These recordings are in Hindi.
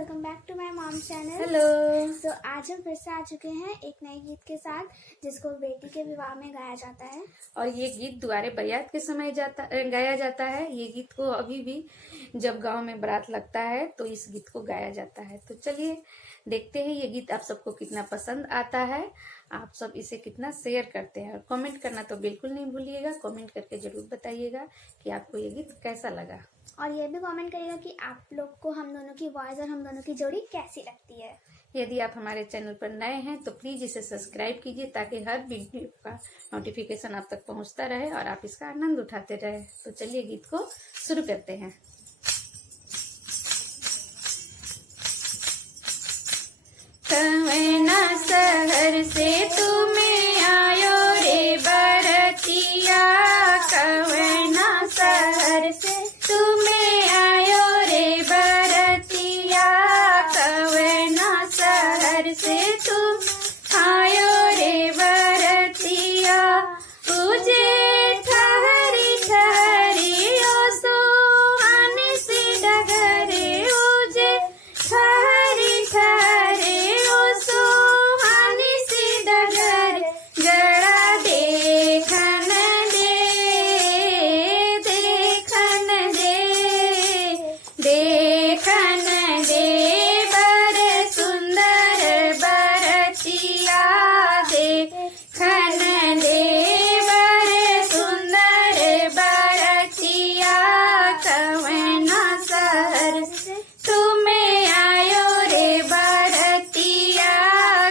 Welcome back to my mom channel. Hello. So आज हम फिर से आ चुके हैं एक नए गीत के साथ जिसको बेटी के विवाह में गाया जाता है। और ये गीत दुआरे बरियात के समय गाया जाता है। ये गीत को अभी भी जब गांव में बारात लगता है तो इस गीत को गाया जाता है। तो चलिए देखते हैं ये गीत आप सबको कितना पसंद आता है, आप सब इसे कितना शेयर करते हैं। और कमेंट करना तो बिल्कुल नहीं भूलिएगा, कमेंट करके जरूर बताइएगा कि आपको ये गीत कैसा लगा। और ये भी कमेंट करिएगा कि आप लोग को हम दोनों की वॉइस और हम दोनों की जोड़ी कैसी लगती है। यदि आप हमारे चैनल पर नए हैं तो प्लीज इसे सब्सक्राइब कीजिए ताकि हर वीडियो का नोटिफिकेशन आप तक पहुंचता रहे और आप इसका आनंद उठाते रहे। तो चलिए गीत को शुरू करते हैं। कवना शहर से तुम्हें आयो रे बरतिया, कवना शहर से तुम्हें आयो रे बरतिया, कवना शहर से तुम आयो रे बरतिया। तुझे ठहरी ठहरी ओ सुहानी सी डगरे, उजे ठहरी ठहरी ओ सुहानी सी डगरे, जरा देखन दे, देखन दे, देखन दे बर सुंदर बरतिया, देखन दे बर सुंदर बरतिया। कवना शहर से तुम्हें आयो रे बरतिया,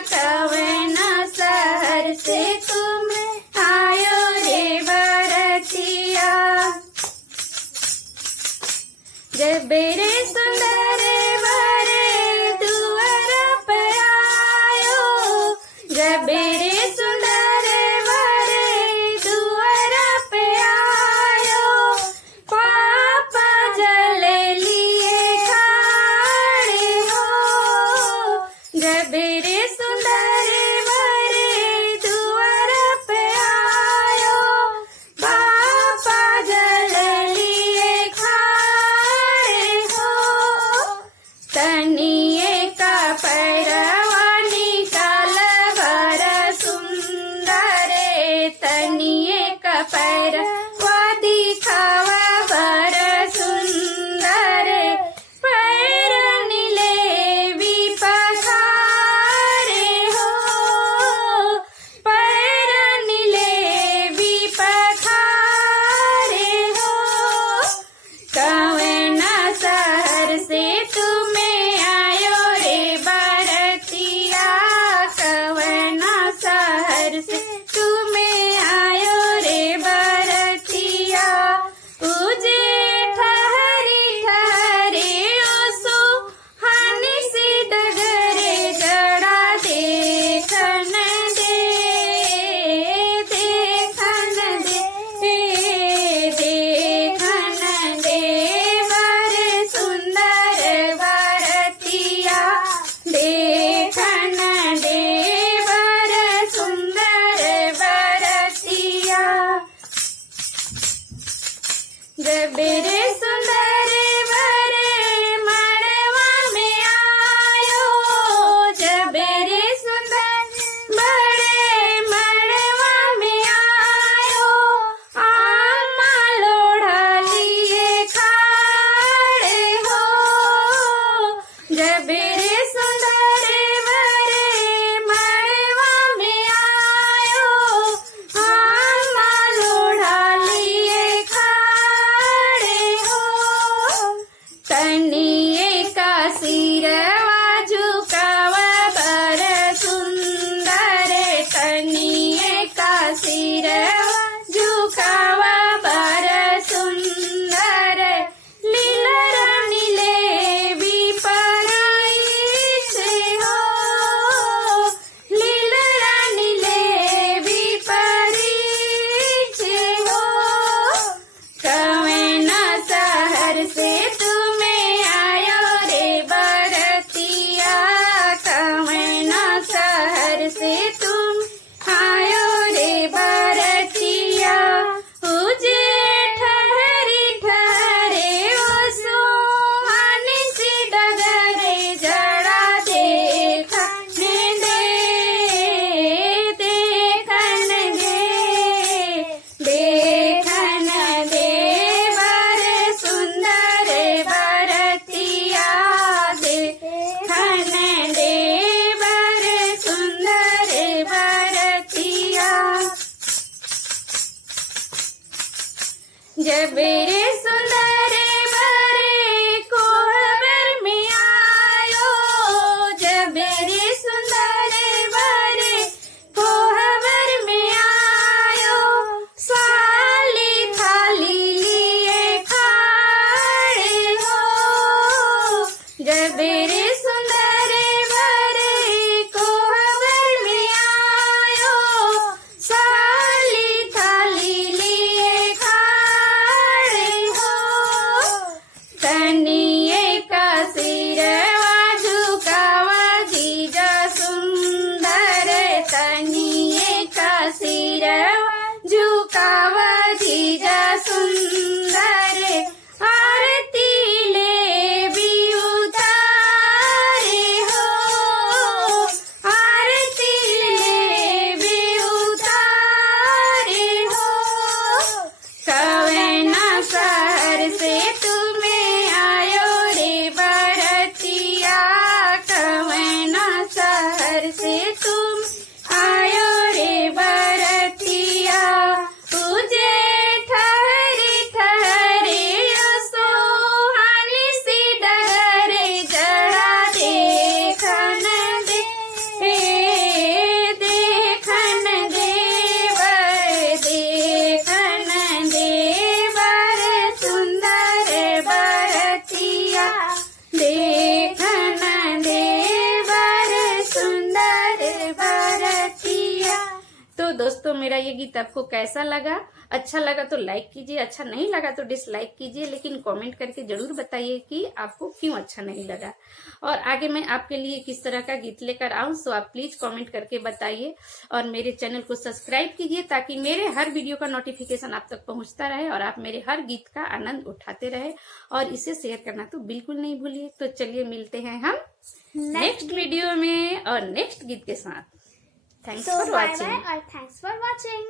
कवना शहर से तुम्हें आयो रे बरतिया। जब रे सुंदर बरे दुआर पर आयो, जब रे सुंदर बरे दुआर पे आयो, पापा जल लिए खाड़े हो। जब रे सुंदर बरे दुआर पे आयो, पापा जल लिए खाड़े हो। तनिए का पैरवा निकाल बर सुंदर, तनिए का पैरवा दिखावा बर सुंदर। पैर नीले भी पखारे हो, पैर नीले भी पखारे हो। कवना शहर से तुम्हें आयो रे बरतिया, कवना शहर से तुम्हें आयो रे बरतिया। तुझे ठहरी ठहरी ओ सुहानी सी डगरे, जरा देखन दे, देखन दे, देखन दे बर सुंदर बरतिया, देखन दे बर सुंदर बरतिया। जब रे सुंदर बरे मड़वा में आयो, जब रे सुंदर बरे मड़वा में आयो, आमा लोढ़ा लिए खाड़े हो। जब रे सुंदर बरे मड़वा में आयो, आमा लोढ़ा लिए खाड़े हो। तनिए का सिरवा झुकावा बर सुंदर, तनिए का सिरवा झुकावा बर सुंदर। लीलरा नीले भी पराइछ हो, लीलरा नीले भी परीछ हो। कवना शहर से तुम्हें आयो जब रे सुंदर बरे कोहबर में आयो, जब रे सुंदर बरे कोहबर में आयो, साली थाली लिए खाड़े हो, जब रे सुंदर बरे कोहबर में आयो, साली थाली लिए खाड़े हो, तनिए का सिरवा झुकावा जीजा सुंदर, तनिए का सिरवा झुकावा जीजा सुंदर, आरती ले भी उतारे हो, आरती ले भी उतारे हो, कवना शहर से तुम्हें आयो रे बरतिया, कवना शहर से तुम आयो रे बरतिया, तुझे ठहरे ठहरे सोहानी सी डगरे जड़ा देखन दे, देखन देवर, देखन देवर सुंदर बरतिया, देखन देवर सुंदर बरतिया। तो दोस्तों मेरा ये गीत आपको कैसा लगा? अच्छा लगा तो लाइक कीजिए, अच्छा नहीं लगा तो डिसलाइक कीजिए, लेकिन कमेंट करके जरूर बताइए कि आपको क्यों अच्छा नहीं लगा। और आगे मैं आपके लिए किस तरह का गीत लेकर आऊं तो आप प्लीज कमेंट करके बताइए, और मेरे चैनल को सब्सक्राइब कीजिए ताकि मेरे हर वीडियो का नोटिफिकेशन आप तक पहुंचता रहे और आप मेरे हर गीत का आनंद उठाते रहे, और इसे शेयर करना तो बिल्कुल नहीं भूलिए। तो चलिए मिलते हैं हम नेक्स्ट वीडियो में और नेक्स्ट गीत के साथ। Thanks So for bye watching. bye और thanks for watching.